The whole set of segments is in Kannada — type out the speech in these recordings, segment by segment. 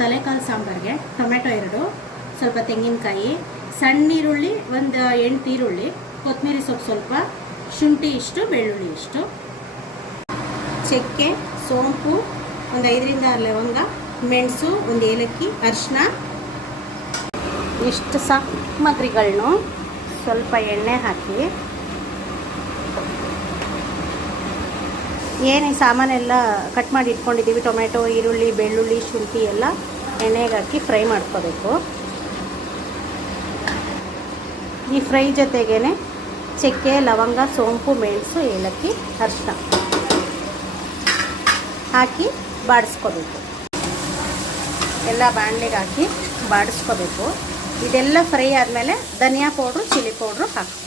ತಲೆಕಾಲು ಸಾಂಬಾರಿಗೆ ಟೊಮೆಟೊ 2, ಸ್ವಲ್ಪ ತೆಂಗಿನಕಾಯಿ, ಸಣ್ಣ ಈರುಳ್ಳಿ ಒಂದು 8 ಈರುಳ್ಳಿ, ಕೊತ್ತಂಬರಿ ಸೊಪ್ಪು ಸ್ವಲ್ಪ, ಶುಂಠಿ ಇಷ್ಟು, ಬೆಳ್ಳುಳ್ಳಿ ಇಷ್ಟು, ಚಕ್ಕೆ, ಸೋಂಪು ಒಂದು 5ರಿಂದ 6 ಲವಂಗ, ಮೆಣಸು, ಒಂದು ಏಲಕ್ಕಿ, ಅರಿಶಿನ, ಇಷ್ಟು ಸಾಮಗ್ರಿಗಳನ್ನು ಸ್ವಲ್ಪ ಎಣ್ಣೆ ಹಾಕಿ ಏನು ಈ ಸಾಮಾನೆಲ್ಲ ಕಟ್ ಮಾಡಿ ಇಟ್ಕೊಂಡಿದ್ದೀವಿ, ಟೊಮೆಟೊ, ಈರುಳ್ಳಿ, ಬೆಳ್ಳುಳ್ಳಿ, ಶುಂಠಿ ಎಲ್ಲ ಎಣ್ಣೆಗೆ ಹಾಕಿ ಫ್ರೈ ಮಾಡ್ಕೋಬೇಕು. ಈ ಫ್ರೈ ಜೊತೆಗೇ ಚಕ್ಕೆ, ಲವಂಗ, ಸೋಂಪು, ಮೆಣಸು, ಏಲಕ್ಕಿ, ಅರಿಶಿನ ಹಾಕಿ ಬಾಡಿಸ್ಕೋಬೇಕು. ಎಲ್ಲ ಬಾಣಲೆಗೆ ಹಾಕಿ ಬಾಡಿಸ್ಕೋಬೇಕು. ಇದೆಲ್ಲ ಫ್ರೈ ಆದಮೇಲೆ ಧನಿಯಾ ಪೌಡ್ರು, ಚಿಲ್ಲಿ ಪೌಡ್ರು ಹಾಕಬೇಕು.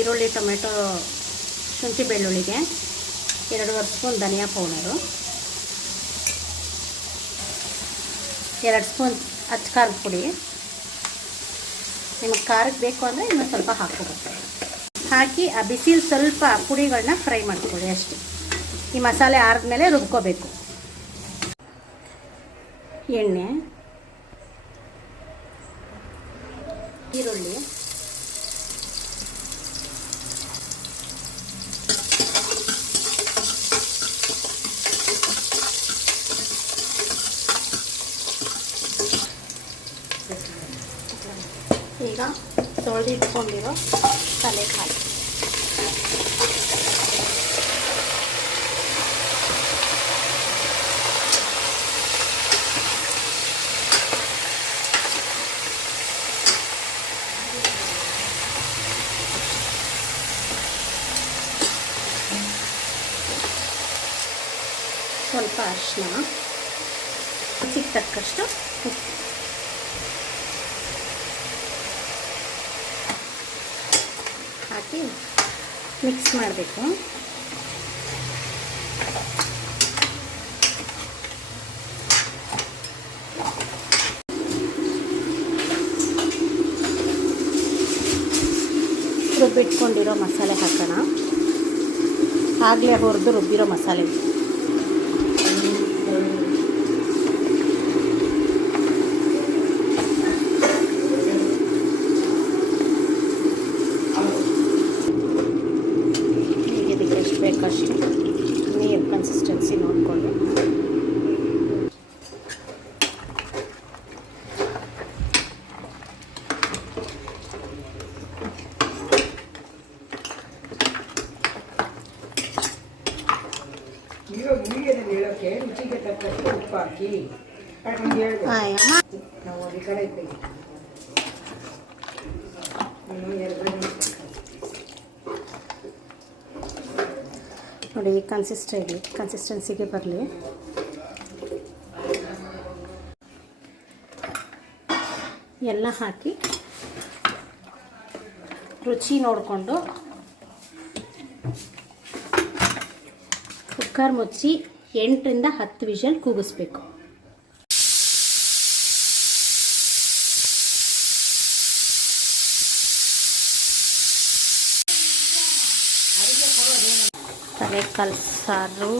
ಈರುಳ್ಳಿ, ಟೊಮೆಟೊ, ಶುಂಠಿ, ಬೆಳ್ಳುಳ್ಳಿಗೆ 2 ಸ್ಪೂನ್ ಧನಿಯಾ ಪೌಡರು, 2 ಸ್ಪೂನ್ ಅಚ್ಚ ಖಾರದ ಪುಡಿ, ನಿಮಗೆ ಖಾರಕ್ಕೆ ಬೇಕು ಅಂದರೆ ಇನ್ನೂ ಸ್ವಲ್ಪ ಹಾಕ್ಕೋಬೇಕು. ಹಾಕಿ ಆ ಬಿಸಿಲು ಸ್ವಲ್ಪ ಪುಡಿಗಳನ್ನ ಫ್ರೈ ಮಾಡ್ಕೊಳ್ಳಿ ಅಷ್ಟೇ. ಈ ಮಸಾಲೆ ಆರಿದ್ಮೇಲೆ ರುಬ್ಕೋಬೇಕು. ಎಣ್ಣೆ, ಈರುಳ್ಳಿ, ಈಗ ತೊಳೆದಿಟ್ಕೊಂಡಿರೋ ತಲೆಕಾಯಿ, ಸ್ವಲ್ಪ ಅರಿಶಿನ, ರುಚಿಗೆ ತಕ್ಕಷ್ಟು ಉಪ್ಪು ಹಾಕಿ ಮಿಕ್ಸ್ ಮಾಡಬೇಕು. ರುಬ್ಬಿಟ್ಕೊಂಡಿರೋ ಮಸಾಲೆ ಹಾಕೋಣ. ಆಗಲೇ ಹುರಿದು ರುಬ್ಬಿರೋ ಮಸಾಲೆ, ಎಷ್ಟು ಬೇಕಷ್ಟು ನೀರು ಕನ್ಸಿಸ್ಟೆನ್ಸಿ ನೋಡಿಕೊಂಡು ರುಚಿಗೆ ತಕ್ಕಷ್ಟು ಉಪ್ಪು ಹಾಕಿ ನೋಡಿ, ಈ ಕನ್ಸಿಸ್ಟೆನ್ಸಿಗೆ ಬರಲಿ. ಎಲ್ಲ ಹಾಕಿ ರುಚಿ ನೋಡಿಕೊಂಡು ಕುಕ್ಕರ್ ಮುಚ್ಚಿ 8ರಿಂದ 10 ವಿಷಲ್ ಕೂಗಿಸ್ಬೇಕು. ತಲೆಕಾಲು ಸಾರು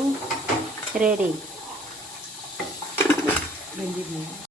ರೆಡಿ.